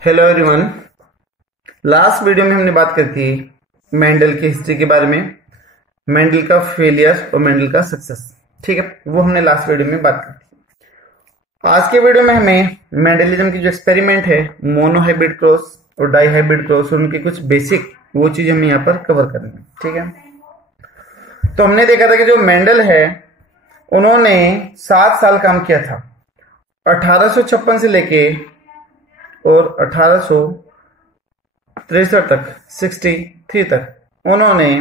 Hello everyone. Last video में हमने बात करी थी मेंडल की हिस्ट्री के बारे में, मेंडल का फेलियर और मेंडल का सक्सेस। ठीक है, वो हमने लास्ट वीडियो में बात करी थी। आज के वीडियो में हमें मेंडलिज्म की जो एक्सपेरिमेंट है, मोनोहाइब्रिड क्रॉस और डाईहाइब्रिड क्रॉस, और उनकी कुछ बेसिक वो चीज हमें यहाँ पर कवर करनी है। ठीक है, तो हमने देखा था कि जो मेंडल है उन्होंने 7 साल काम किया था, 1856 से लेके और 1863 तक, 63 तक उन्होंने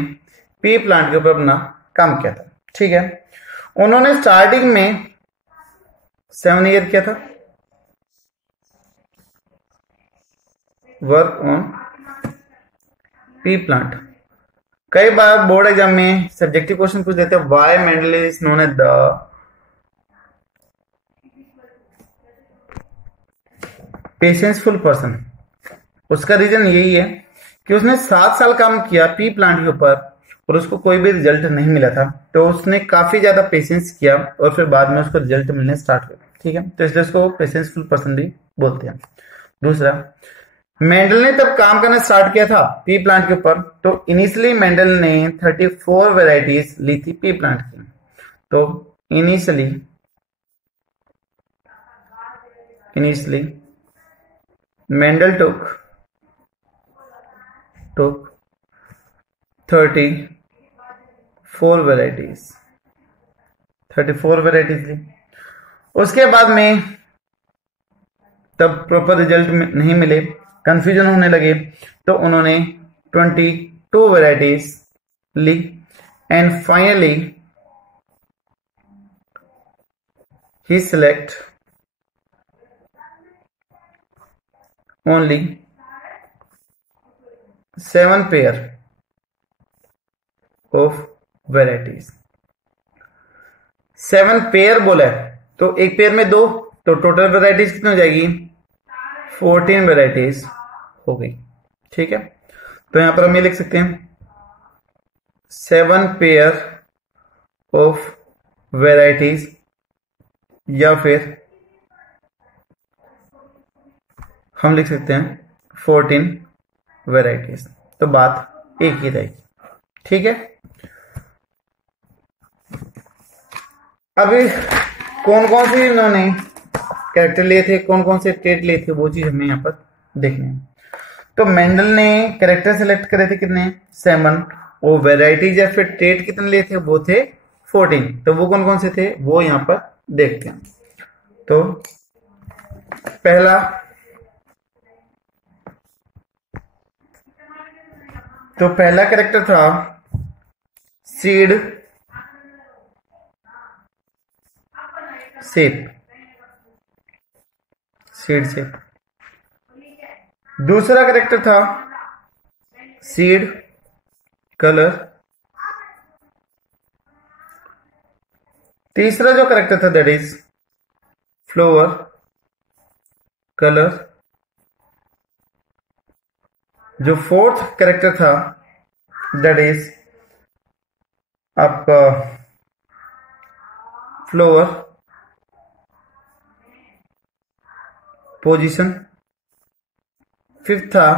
पी प्लांट के ऊपर अपना काम किया था। ठीक है, उन्होंने स्टार्टिंग में 7 ईयर किया था वर्क ऑन पी प्लांट। कई बार बोर्ड एग्जाम में सब्जेक्टिव क्वेश्चन पूछ देते हैं, why Mendel is known as the patienceful person. उसका रीजन यही है कि उसने 7 साल काम किया पी प्लांट के ऊपर और उसको कोई भी रिजल्ट नहीं मिला था, तो उसने काफी ज्यादा पेशेंस किया और फिर बाद में उसको रिजल्ट मिलने स्टार्ट हुए। ठीक है, तो इसलिए उसको पेशेंसफुल पर्सन भी बोलते हैं। दूसरा, मेंडल ने तब काम करना स्टार्ट किया था पी प्लांट के ऊपर, तो इनिशियली मेंडल ने 34 वेराइटीज ली थी पी प्लांट की। तो इनिशियली मेंडल took 34 वेराइटीज ली। उसके बाद में तब प्रॉपर रिजल्ट नहीं मिले, कंफ्यूजन होने लगे, तो उन्होंने 22 वेराइटीज ली एंड फाइनली ही select only 7 pair of varieties। 7 pair बोला है, तो एक पेयर में 2, तो टोटल वेराइटीज कितनी हो जाएगी? 14 वेराइटीज हो गई। ठीक है, तो यहां पर हम ये लिख सकते हैं 7 पेयर ऑफ वेराइटीज, या फिर हम लिख सकते हैं 14 वेराइटीज। तो बात एक ही रहेगी। ठीक है, अभी कौन कौन से इन्होंने कैरेक्टर लिए थे, कौन कौन से ट्रेट लिए थे, वो चीज हमें यहाँ पर देखनी है। तो मेंडल ने कैरेक्टर सेलेक्ट करे थे कितने? 7। वो वेराइटीज या फिर ट्रेट कितने लिए थे? वो थे 14। तो वो कौन कौन से थे वो यहाँ पर देखते हैं। तो पहला कैरेक्टर था सीड शेप। दूसरा कैरेक्टर था सीड कलर। तीसरा जो कैरेक्टर था दैट इज फ्लावर कलर। जो फोर्थ कैरेक्टर था दैट इज आपका फ्लावर पोजीशन। फिफ्थ था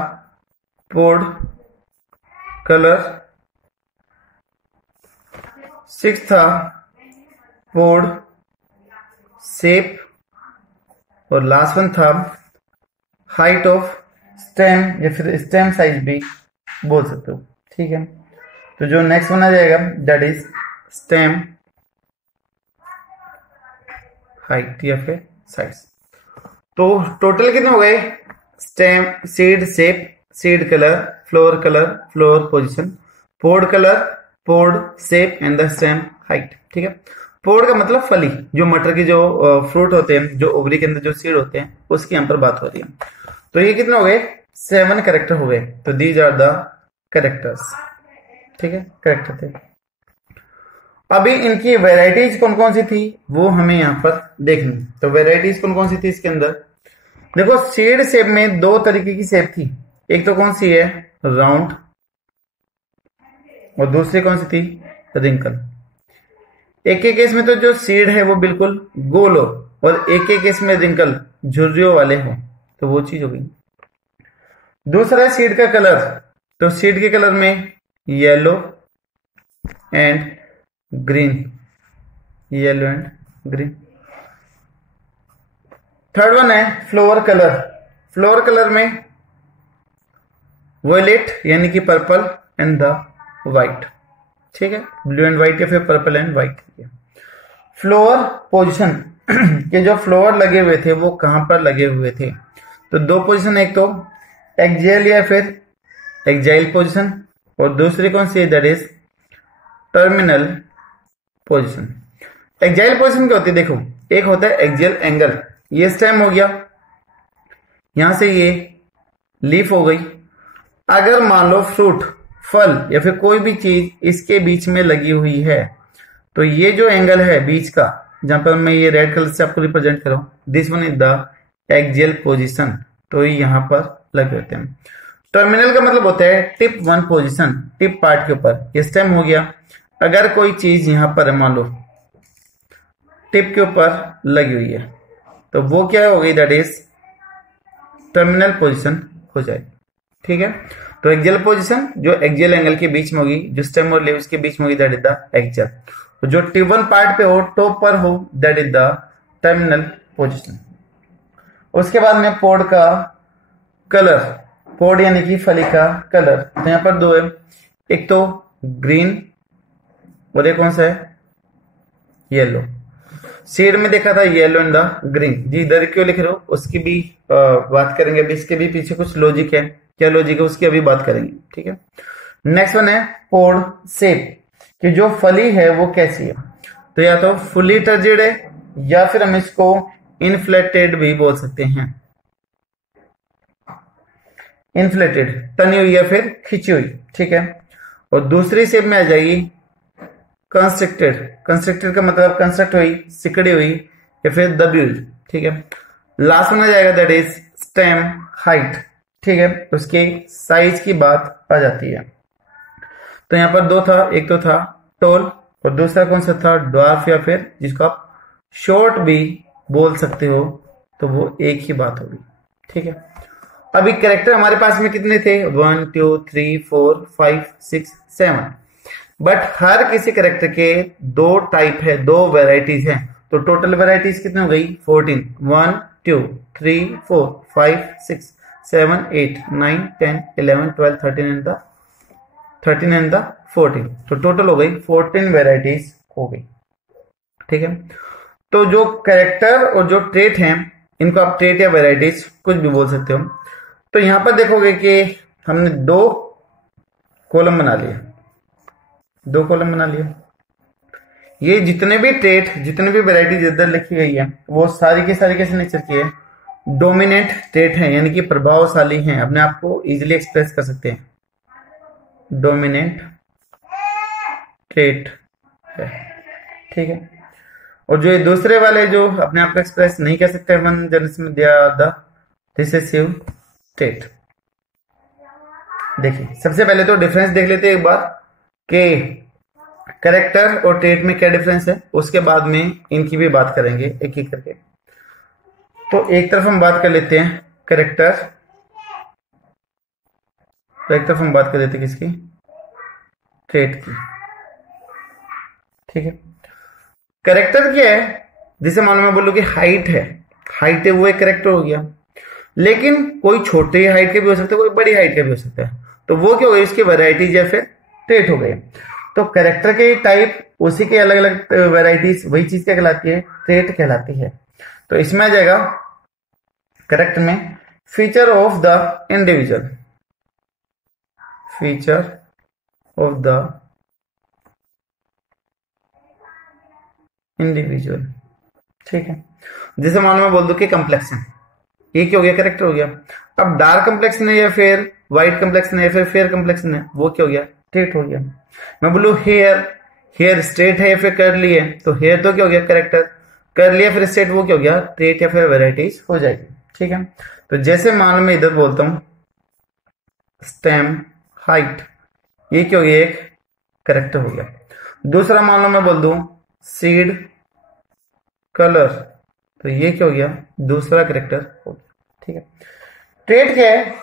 पोड कलर। सिक्स था पोड शेप। और लास्ट वन था हाइट ऑफ स्टेम, या फिर स्टेम साइज भी बोल सकते हो। ठीक है, तो जो नेक्स्ट वन आ जाएगा दैट इज स्टेम हाइट या फिर साइज। तो टोटल कितने हो गए? Stem, seed shape, seed colour, flower position, pod colour, pod shape and the stem height. ठीक है, पोड का मतलब फली, जो मटर की जो फ्रूट होते हैं, जो ओवरी के अंदर जो सीड होते हैं, उसकी यहाँ पर बात हो रही है। तो ये कितने हो गए? 7 कैरेक्टर हो गए। तो दीज आर द कैरेक्टर्स। ठीक है, कैरेक्टर थे। अभी इनकी वेराइटीज कौन कौन सी थी वो हमें यहाँ पर देखनी। तो वेराइटीज कौन कौन सी थी इसके अंदर? देखो, सीड शेप में 2 तरीके की शेप थी। एक तो कौन सी है? राउंड, और दूसरी कौन सी थी? रिंकल। एक एक केस में तो जो सीड है वो बिल्कुल गोल हो, और एक एक केस में रिंकल झुर्रियों वाले हो, तो वो चीज हो गई। दूसरा है सीड का कलर, तो सीड के कलर में yellow and green, yellow and green. Third one है फ्लावर कलर, फ्लावर कलर में वॉयलेट यानी कि पर्पल एंड द व्हाइट, ठीक है, ब्लू एंड व्हाइट या फिर purple and white. Flower position के जो फ्लावर लगे हुए थे वो कहां पर लगे हुए थे, तो दो पोजीशन, एक तो एक्जेल या फिर एक्जाइल पोजीशन और दूसरी कौन सी है, that is terminal position. Axile position क्या होती है, देखो एक होता है एक्जियल एंगल, ये स्टेम हो गया, यहां से ये लीफ हो गई। अगर मान लो फ्रूट, फल या फिर कोई भी चीज इसके बीच में लगी हुई है, तो ये जो एंगल है बीच का, जहां पर मैं ये रेड कलर से आपको रिप्रेजेंट कर रहा हूं, this one is the axial position, तो ये यहां पर लगे होते हैं। टर्मिनल का मतलब होता है tip one position, tip part के ऊपर, ये स्टेम हो गया। अगर कोई चीज यहां पर मान लो टिप के ऊपर लगी हुई है, तो वो क्या हो गई, दैट इज टर्मिनल पोजीशन हो जाएगी, ठीक है। तो एक्जियल पोजीशन जो एक्जियल एंगल के बीच में होगी, जो स्टेम और लीव्स के बीच में होगी, दैट इज द एक्जियल। तो जो टिप वन पार्ट पे हो, टॉप पर हो, that is the terminal position. उसके बाद में पोड का कलर, पोड यानी कि फली का कलर, तो यहां पर दो है, एक तो ग्रीन और एक कौन सा है, येलो। सीड में देखा था येलो एंड द ग्रीन, जी इधर क्यों लिख रहे हो उसकी भी बात करेंगे अभी, इसके भी पीछे कुछ लॉजिक है, क्या लॉजिक है उसकी अभी बात करेंगे, ठीक है। नेक्स्ट वन है पोड शेप, कि जो फली है वो कैसी है, तो या तो फुली टर्जिड है या फिर हम इसको इन्फ्लेटेड भी बोल सकते हैं, इन्फ्लेटेड तनी हुई या फिर खिंची हुई, ठीक है। और दूसरी शेप में आ जाएगी कंस्ट्रक्टेड, कंस्ट्रक्टेड का मतलब कंस्ट्रक्ट हुई, सिकड़ी हुई या फिर दबी हुई, ठीक है। लास्ट में आ जाएगा दैट इज स्टेम हाइट, ठीक है, उसके साइज की बात आ जाती है। तो यहां पर दो था, एक तो था टोल और दूसरा कौन सा था, ड्वार्फ या फिर जिसको आप शॉर्ट भी बोल सकते हो, तो वो एक ही बात होगी, ठीक है। अभी कैरेक्टर हमारे पास में कितने थे, 1 2 3 4 5 6 7, बट हर किसी कैरेक्टर के दो टाइप है, दो वेराइटीज हैं, तो टोटल वेराइटीज कितनी हो गई, 14, 1 2 3 4 5 6 7 8 9 10 11 12 13 एंड द 14, तो टोटल हो गई 14 वेराइटीज हो गई, ठीक है। तो जो कैरेक्टर और जो ट्रेट हैं, इनको आप ट्रेट या वेराइटीज कुछ भी बोल सकते हो। तो यहां पर देखोगे कि हमने दो कॉलम बना लिए, दो कॉलम बना लिए। ये जितने भी ट्रेट, जितने भी वेराइटीज इधर लिखी गई है, वो सारी की सारी कैसे नेचर की है, डोमिनेंट ट्रेट है, यानी कि प्रभावशाली हैं, अपने आप को इजिली एक्सप्रेस कर सकते हैं, डोमिनेंट ट्रेट है, ठीक है। और जो ये दूसरे वाले जो अपने आप को एक्सप्रेस नहीं कर सकते, वन जनरेशन में दिया द रिसेसिव ट्रेट। देखिए सबसे पहले तो डिफरेंस देख लेते हैं एक बार कि कैरेक्टर और ट्रेट में क्या डिफरेंस है, उसके बाद में इनकी भी बात करेंगे एक एक करके। तो एक तरफ हम बात कर लेते हैं कैरेक्टर, तो एक तरफ हम बात कर लेते हैं किसकी, ट्रेट की, ठीक है। कैरेक्टर क्या है, जिसे मालूम मैं बोलूं कि हाइट है, हाइट है वो एक कैरेक्टर हो गया, लेकिन कोई छोटी हाइट के भी हो सकता है, कोई बड़ी हाइट का भी हो सकता है, तो वो क्या हो गई, इसकी वैरायटीज या फिर ट्रेट हो गए। तो कैरेक्टर के टाइप, उसी के अलग अलग वैरायटीज, वही चीज क्या कहलाती है, ट्रेट कहलाती है। तो इसमें आ जाएगा कैरेक्टर में feature of the individual, feature of the individual, ठीक है। जैसे मान लो मैं बोल दूं कि कम्प्लेक्शन, ये क्या हो गया, कैरेक्टर हो गया। अब डार्क कम्प्लेक्शन है या फिर व्हाइट कम्प्लेक्शन है या फिर फेयर कम्प्लेक्शन है, वो क्या हो गया, ट्रेट हो गया। मैं बोलूं हेयर, हेयर स्ट्रेट है या फिर कर्ली है, तो हेयर तो क्या हो गया, कैरेक्टर, कर्ली या फिर स्ट्रेट, वो क्या हो गया, ट्रेट या फिर वेराइटीज हो जाएगी, ठीक है। तो जैसे मान लो मैं इधर बोलता हूं स्टेम हाइट, ये क्या हो गया, एक कैरेक्टर हो गया। दूसरा मान लो मैं बोल दूं सीड कलर, तो ये क्या हो गया, दूसरा कैरेक्टर हो गया, ठीक है। ट्रेट क्या है,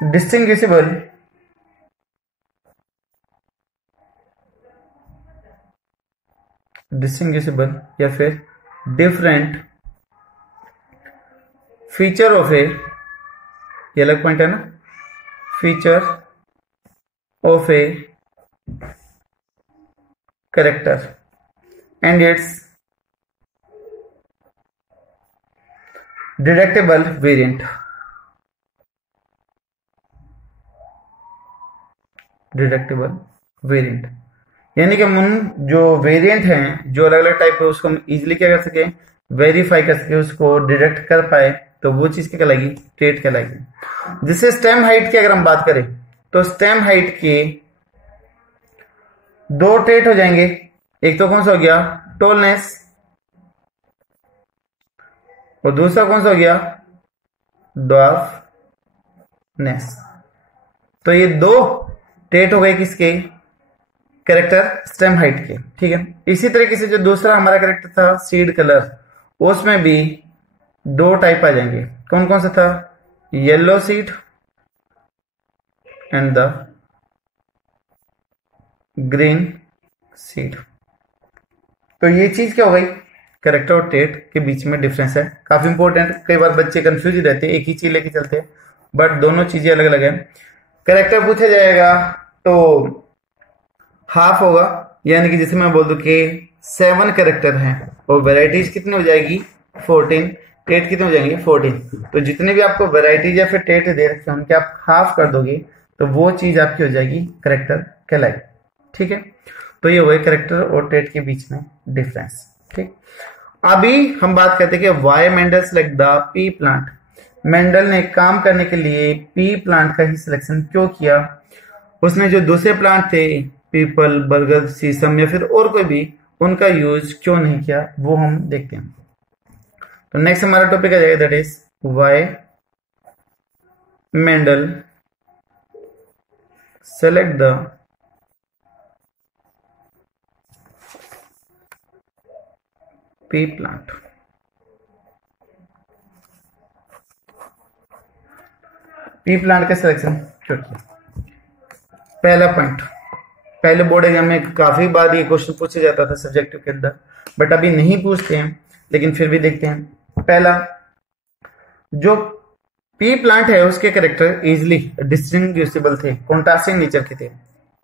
डिस्टिंग्विशेबल या फिर डिफरेंट फीचर ऑफ ए, ये अलग पॉइंट है ना, feature of a character and it's deductible variant. Deductible variant यानी कि हम जो वेरिएंट हैं, जो अलग अलग टाइप है, उसको हम इजीली क्या कर सके, वेरीफाई कर सके, उसको डिडक्ट कर पाए, तो वो चीज क्या कहलाएगी, ट्रेट कहलाएगी। जिससे स्टेम हाइट की अगर हम बात करें तो स्टेम हाइट के दो ट्रेट हो जाएंगे। एक तो कौन सा हो गया, टॉलनेस, और दूसरा कौन सा हो गया, ड्वार्फनेस। तो ये दो ट्रेट हो गए किसके, कैरेक्टर स्टेम हाइट के। ठीक है, इसी तरीके से जो दूसरा हमारा कैरेक्टर था सीड कलर, उसमें भी दो टाइप आ जाएंगे। कौन कौन सा था, yellow seed and the green seed. तो ये चीज क्या हो गई, कैरेक्टर और ट्रेट के बीच में डिफरेंस है, काफी इंपॉर्टेंट। कई बार बच्चे कंफ्यूज ही रहते हैं, एक ही चीज लेके चलते हैं, बट दोनों चीजें अलग अलग है। कैरेक्टर पूछा जाएगा तो हाफ होगा, यानी कि जैसे मैं बोल दूं कि 7 कैरेक्टर हैं और वेराइटीज कितनी हो जाएगी 14, ट्रेट कितने हो जाएंगे 14। तो जितने भी आपको वेराइटीज या फिर ट्रेट दे रखे हैं उनके आप हाफ कर दोगे तो वो चीज आपकी हो जाएगी कैरेक्टर कहलाएगी। ठीक है, तो ये हुए कैरेक्टर और ट्रेट के बीच में डिफरेंस। ठीक, अभी हम बात करते हैं कि why Mendel select the pea plant. Mendel ने काम करने के लिए पी प्लांट का ही सिलेक्शन क्यों किया, उसने जो दूसरे प्लांट थे पीपल, बरगद, शीशम या फिर और कोई भी, उनका यूज क्यों नहीं किया, वो हम देखते हैं। तो नेक्स्ट हमारा टॉपिक आ जाएगा, that is why Mendel select the pea plant. Pea plant का सिलेक्शन क्यों किया। पहला पॉइंट, पहले बोर्ड एग्जाम में काफी बार ये क्वेश्चन पूछा जाता था सब्जेक्टिव के अंदर, बट अभी नहीं पूछते हैं, लेकिन फिर भी देखते हैं। पहला, जो पी प्लांट है उसके कैरेक्टर इजिली डिस्टिंग्विशेबल थे, कॉन्ट्रास्टिंग नेचर के थे,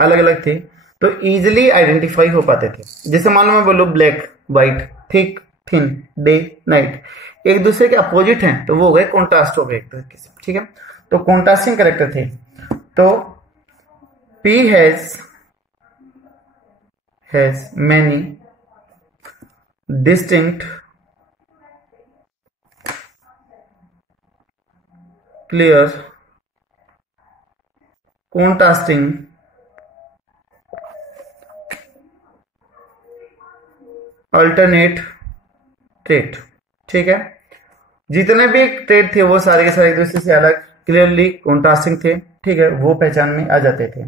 अलग अलग थे, तो इजिली आइडेंटिफाई हो पाते थे। जैसे मान लो मैं बोलूं black white, thick thin, day night, एक दूसरे के अपोजिट हैं, तो वो हो गए कॉन्ट्रास्ट हो गए एक तरीके से। ठीक है, तो कॉन्ट्रास्टिंग कैरेक्टर थे। तो P has many distinct, clear, contrasting, alternate trait। ठीक है, जितने भी ट्रेट थे वो सारे के सारे एक दूसरे से अलग, क्लियरली कॉन्ट्रास्टिंग थे। ठीक है, वो पहचान में आ जाते थे।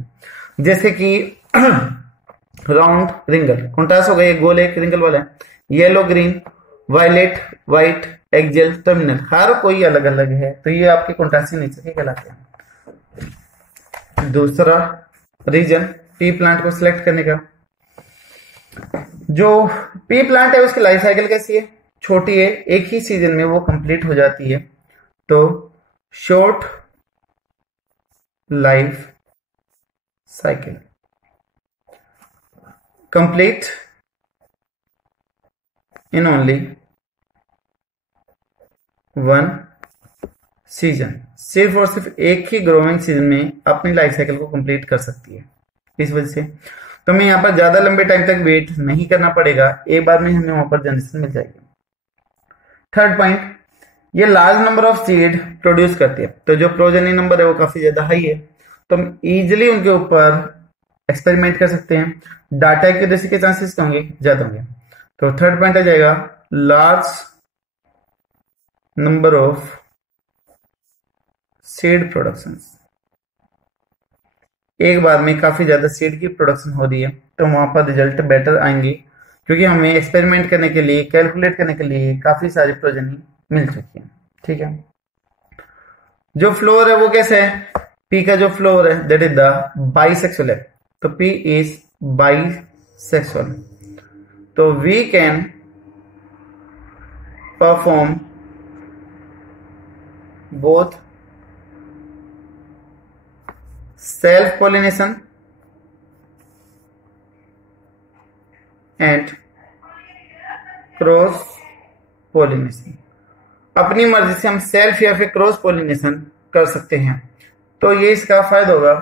जैसे कि राउंड रिंगल, कॉन्ट्रास्ट हो गए, गोल एक रिंगल वाला है, yellow green, violet white, axile terminal, हर कोई अलग अलग है, तो ये आपके कॉन्ट्रास्टिंग नेचर के कहलाते हैं। दूसरा रीजन पी प्लांट को सिलेक्ट करने का, जो पी प्लांट है उसकी लाइफ साइकिल कैसी है, छोटी है, एक ही सीजन में वो कंप्लीट हो जाती है, तो short life cycle, complete in only one season, सिर्फ और सिर्फ एक ही ग्रोइंग सीजन में अपनी लाइफ साइकिल को कंप्लीट कर सकती है। इस वजह से तो हमें यहाँ पर ज्यादा लंबे टाइम तक वेट नहीं करना पड़ेगा, एक बार में हमें वहां पर जनरेशन मिल जाएगी। थर्ड पॉइंट, ये large number of seed produce करती है, तो जो प्रोजेनी नंबर है वो काफी ज्यादा हाई है, तो हम इजिली उनके ऊपर एक्सपेरिमेंट कर सकते हैं, डाटा एक्यूरेसी के चांसेस क्या होंगे, ज्यादा होंगे। तो थर्ड पॉइंट आ जाएगा large number of seed production, एक बार में काफी ज्यादा सीड की प्रोडक्शन हो रही है, तो वहां पर रिजल्ट बेटर आएंगे, क्योंकि हमें एक्सपेरिमेंट करने के लिए, कैलकुलेट करने के लिए काफी सारी प्रोजेनी मिल चुकी है। ठीक है, जो फ्लोर है वो कैसे है, P का जो फ्लोर है दैट इज द बाइसेक्सुअल है, तो P इज बाइसेक्सुअल, तो we can perform both self pollination and cross pollination. अपनी मर्जी से हम सेल्फ या फिर क्रॉस पोलिनेशन कर सकते हैं। तो ये इसका फायदा होगा।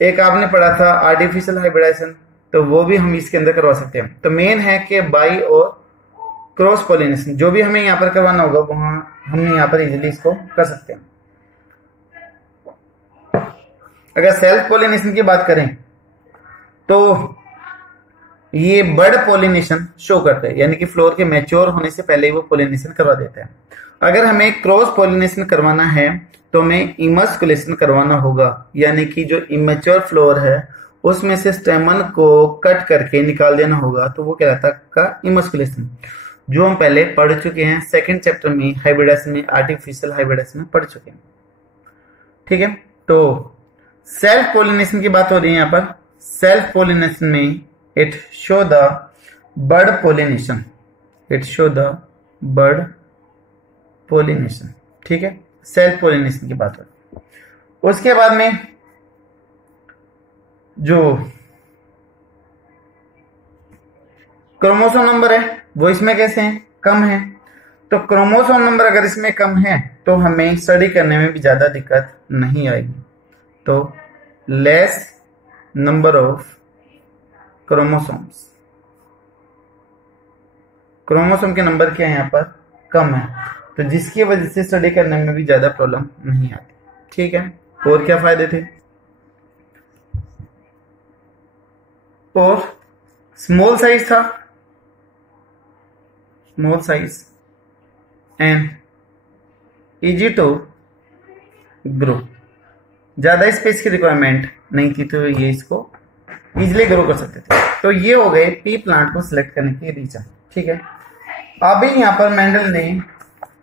एक आपने पढ़ा था आर्टिफिशियल हाइब्रिडाइजेशन, तो वो भी हम इसके अंदर करवा सकते हैं। तो मेन है कि बाई और क्रॉस पोलिनेशन जो भी हमें यहाँ पर करवाना होगा वहां हम यहाँ पर इजीली इसको कर सकते हैं। अगर सेल्फ पोलिनेशन की बात करें तो ये बर्ड पोलिनेशन शो करते हैं, यानी कि फ्लोर के मैच्योर होने से पहले ही वो पोलिनेशन करवा देते हैं। अगर हमें क्रॉस पोलिनेशन करवाना है तो हमें इमस्कुलेशन करवाना होगा, यानी कि जो इमेच्योर फ्लोर है उसमें से स्टेमन को कट करके निकाल देना होगा, तो वो कहलाता है इमस्कुलेशन, जो हम पहले पढ़ चुके हैं सेकंड चैप्टर में हाइब्रिडाइजेशन में, आर्टिफिशियल हाइब्रिडाइजेशन में पढ़ चुके हैं। ठीक है, तो सेल्फ पोलिनेशन की बात हो रही है यहाँ पर। सेल्फ पोलिनेशन में it show the bird pollination, it show the bird pollination. ठीक है, सेल्फ पोलिनेशन की बात हो रही है। उसके बाद में जो क्रोमोसोम नंबर है वो इसमें कैसे है, कम है। तो क्रोमोसोम नंबर अगर इसमें कम है तो हमें स्टडी करने में भी ज्यादा दिक्कत नहीं आएगी। तो less number of chromosomes, chromosome के नंबर क्या है यहाँ पर, कम है, तो जिसकी वजह से स्टडी करने में भी ज्यादा प्रॉब्लम नहीं आती। ठीक है, और क्या फायदे थे, और स्मॉल साइज था, small size and easy to grow, ज्यादा स्पेस की रिक्वायरमेंट नहीं थी, तो ये इसको इजिली ग्रो कर सकते थे। तो ये हो गए पी प्लांट को सिलेक्ट करने के रीजन। ठीक है, अभी यहाँ पर मेंडल ने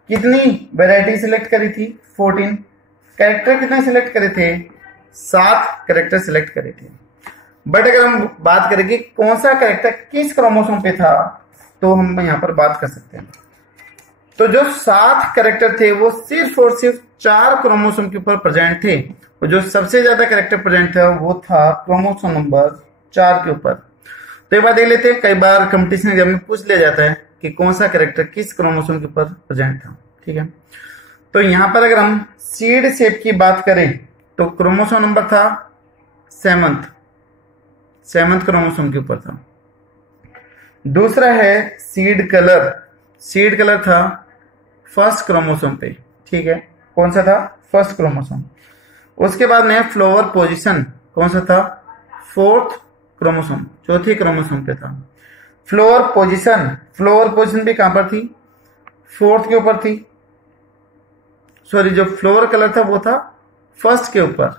कितनी वैरायटी सिलेक्ट करी थी, 14। कैरेक्टर कितने सिलेक्ट करे थे, 7 कैरेक्टर सिलेक्ट करे थे। बट अगर हम बात करें कि कौन सा कैरेक्टर किस क्रोमोसोम पे था, तो हम यहाँ पर बात कर सकते हैं। तो जो 7 कैरेक्टर थे वो सिर्फ और सिर्फ 4 क्रोमोसोम के ऊपर प्रेजेंट थे, और जो सबसे ज्यादा कैरेक्टर प्रेजेंट था वो था क्रोमोसोम नंबर 4 के ऊपर। तो एक बार देख लेते हैं, कई बार कंपटीशन एग्जाम में पूछ लिया जाता है कि कौन सा कैरेक्टर किस क्रोमोसोम के ऊपर प्रेजेंट था। ठीक है, तो यहां पर अगर हम सीड शेप की बात करें तो क्रोमोसोम नंबर था 7th क्रोमोसोम के ऊपर था। दूसरा है सीड कलर, सीड कलर था 1st क्रोमोसोम पे। ठीक है, कौन सा था, 1st क्रोमोसोम। उसके बाद में फ्लावर पोजीशन कौन सा था, 4th क्रोमोसोम, 4th क्रोमोसोम पे था। फ्लावर पोजीशन भी कहां पर थी, 4th के ऊपर थी। सॉरी, जो फ्लावर कलर था वो था 1st के ऊपर,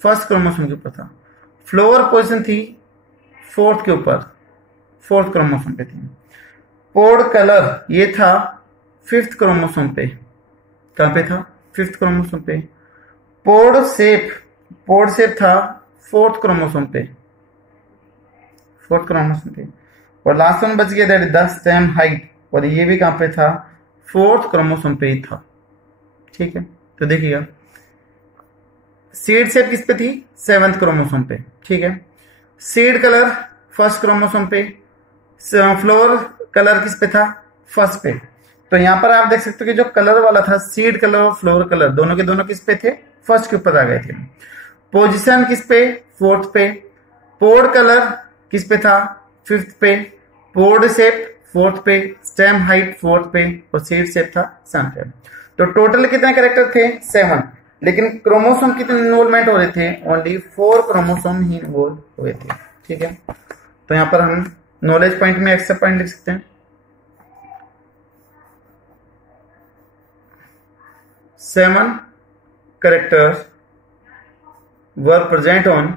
1st क्रोमोसोम के ऊपर था। फ्लावर पोजीशन थी 4th के ऊपर, 4th क्रोमोसोम पे थी। पोड कलर ये था 5th क्रोमोसोम पे, कहां पे था, 5th क्रोमोसोम पे। पोड शेप था 4th क्रोमोसोम पे, 4th क्रोमोसोम पे। और लास्ट वन बच गया that is the stem height, और ये भी कहां पे था, 4th क्रोमोसोम पे ही था। ठीक है, तो देखिएगा सीड शेप किस पे थी, 7th क्रोमोसोम पे। ठीक है, सीड कलर 1st क्रोमोसोम पे, फ्लोर कलर किस पे था, 1st पे। तो यहां पर आप देख सकते हो कि जो कलर वाला था, सीड कलर और फ्लोर कलर दोनों के दोनों किस पे थे, 1st के ऊपर आ गए थे। पोजीशन किस पे, 4th पे। पोड कलर किस पे था, 5th पे। पोड शेप 4th पे, स्टेम हाइट 4th पे, और सीड शेप था 7th पे। तो टोटल कितने कैरेक्टर थे, 7, लेकिन क्रोमोसोम कितने इन्वॉल्वमेंट हो रहे थे, ओनली 4 क्रोमोसोम ही इन्वॉल्व हुए थे। ठीक है, तो यहां पर हम नॉलेज पॉइंट में एक्सेप्ट पॉइंट लिख सकते हैं, 7 characters were present on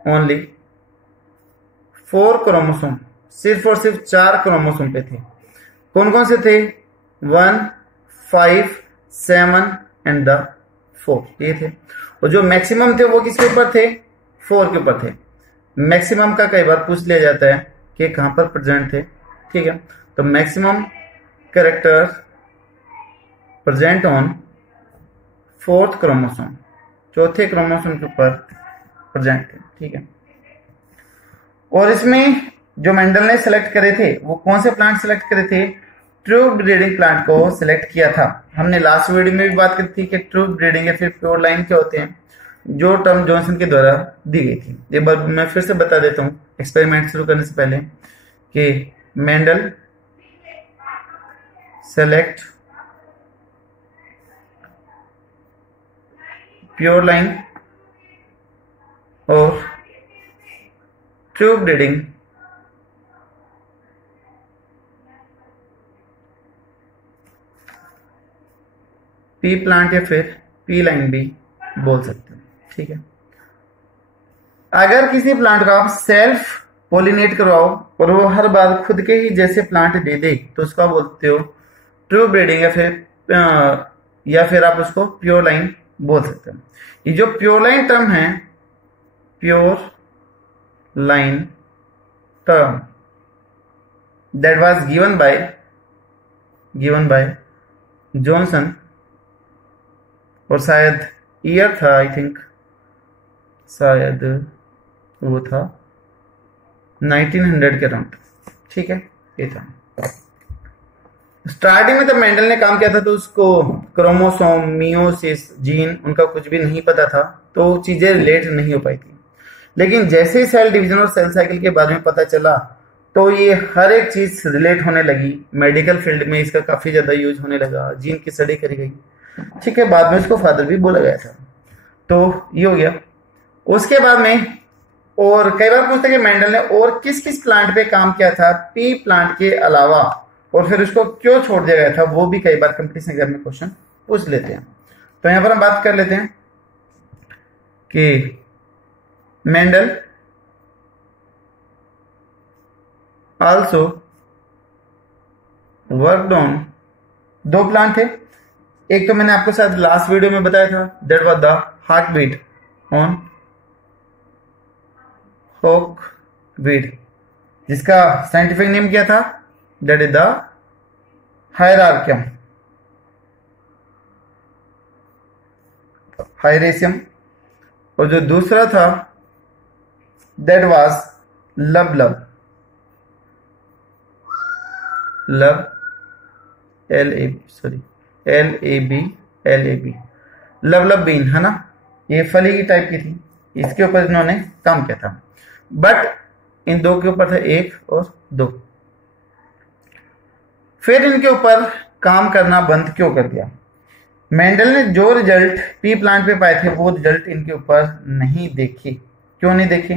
only 4 chromosome, सिर्फ और सिर्फ 4 क्रोमोसोम पे थे। कौन कौन से थे, 1, 5, 7 एंड द 4 ये थे, और जो मैक्सिमम थे वो किसके ऊपर थे, 4 के ऊपर थे। मैक्सिमम का कई बार पूछ लिया जाता है कि कहां पर प्रेजेंट थे, ठीक है। तो maximum character present on 4th chromosome, चौथे क्रोमोसोम के ऊपर प्रेजेंट है, ठीक है। और इसमें जो मेंडल ने सिलेक्ट करे थे वो कौन से प्लांट सिलेक्ट करे थे, ट्रू ब्रीडिंग प्लांट को सिलेक्ट किया था। हमने लास्ट वीडियो में भी बात की थी कि ट्रू ब्रीडिंग या फिर प्योर लाइन क्या होते हैं, जो टर्म जॉनसन के द्वारा दी गई थी। एक बार मैं फिर से बता देता हूं एक्सपेरिमेंट शुरू करने से पहले कि मेंडल सेलेक्ट प्योर लाइन और ट्रू ब्रीडिंग पी प्लांट या फिर पी लाइन भी बोल सकते हैं, ठीक है। अगर किसी प्लांट को आप सेल्फ पोलिनेट करवाओ और वो हर बार खुद के ही जैसे प्लांट दे दे तो उसका बोलते हो ट्रू ब्रीडिंग या फिर आप उसको प्योर लाइन बोल सकते हैं। ये जो प्योर लाइन टर्म है, pure line term that was given by Johnson, और शायद ईयर था, आई थिंक शायद वो था 1900 के अराउंड, ठीक है। ये था स्टार्टिंग में जब मेंडल ने काम किया था तो उसको क्रोमोसोम, मियोसिस, जीन उनका कुछ भी नहीं पता था, तो चीजें रिलेट नहीं हो पाई थी। लेकिन जैसे ही सेल डिवीजन और सेल साइकिल के बारे में पता चला तो ये हर एक चीज रिलेट होने लगी। मेडिकल फील्ड में इसका काफी ज्यादा यूज होने लगा, जीन की स्टडी करी गई, ठीक है। बाद में इसको फादर भी बोला गया था, तो ये हो गया। उसके बाद में और कई बार पूछते हैं कि मेंडल ने और किस किस प्लांट पे काम किया था पी प्लांट के अलावा, और फिर उसको क्यों छोड़ दिया गया था, वो भी कई बार कंपटीशन एग्जाम में क्वेश्चन पूछ लेते हैं। तो यहां पर हम बात कर लेते हैं कि Mendel also worked on, 2 plant थे। एक तो मैंने आपको शायद लास्ट वीडियो में बताया था, that was the heartbeat on hawkweed, जिसका साइंटिफिक नेम क्या था, that is the hierarchium, Hieracium. और जो दूसरा था that was lablab, LAB, lablab bean है ना, ये फली की टाइप की थी, इसके ऊपर इन्होंने काम किया था। बट इन 2 के ऊपर था 1 और 2। फिर इनके ऊपर काम करना बंद क्यों कर दिया? मेंडल ने जो रिजल्ट पी प्लांट पे पाए थे वो रिजल्ट इनके ऊपर नहीं देखे। क्यों नहीं देखे?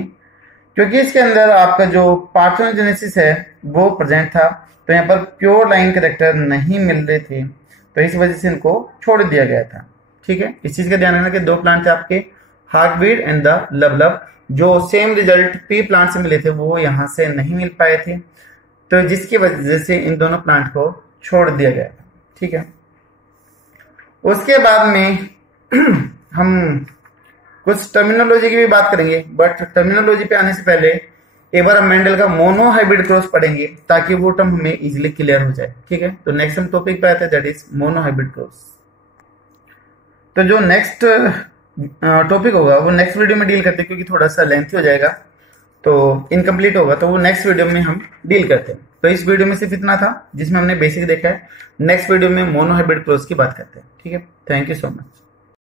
क्योंकि इसके अंदर आपका जो पार्थेनोजेनेसिस है वो प्रेजेंट था, तो यहाँ पर प्योर लाइन कैरेक्टर नहीं मिल रहे थे, तो इस वजह से इनको छोड़ दिया गया था। ठीक है, इस चीज का ध्यान रखना कि 2 प्लांट थे आपके, हार्टबीट एंड द लवलब, जो सेम रिजल्ट पी प्लांट से मिले थे वो यहाँ से नहीं मिल पाए थे, तो जिसकी वजह से इन दोनों प्लांट को छोड़ दिया गया था। ठीक है, उसके बाद में हम कुछ टर्मिनोलॉजी की भी बात करेंगे, बट टर्मिनोलॉजी पे आने से पहले एक बार हम मेंडल का मोनो हाइब्रिड क्रॉस पढ़ेंगे ताकि वो टर्म हमें इजीली क्लियर हो जाए। ठीक है, तो नेक्स्ट हम टॉपिक पे आते हैं, that is mono hybrid cross. तो जो नेक्स्ट टॉपिक होगा वो नेक्स्ट वीडियो में डील करते हैं, क्योंकि थोड़ा सा लेंथी हो जाएगा तो इनकम्प्लीट होगा, तो वो नेक्स्ट वीडियो में हम डील करते हैं। तो इस वीडियो में सिर्फ इतना था जिसमें हमने बेसिक देखा है। नेक्स्ट वीडियो में मोनो हाइब्रिड क्रॉस की बात करते हैं। ठीक है, थैंक यू सो मच।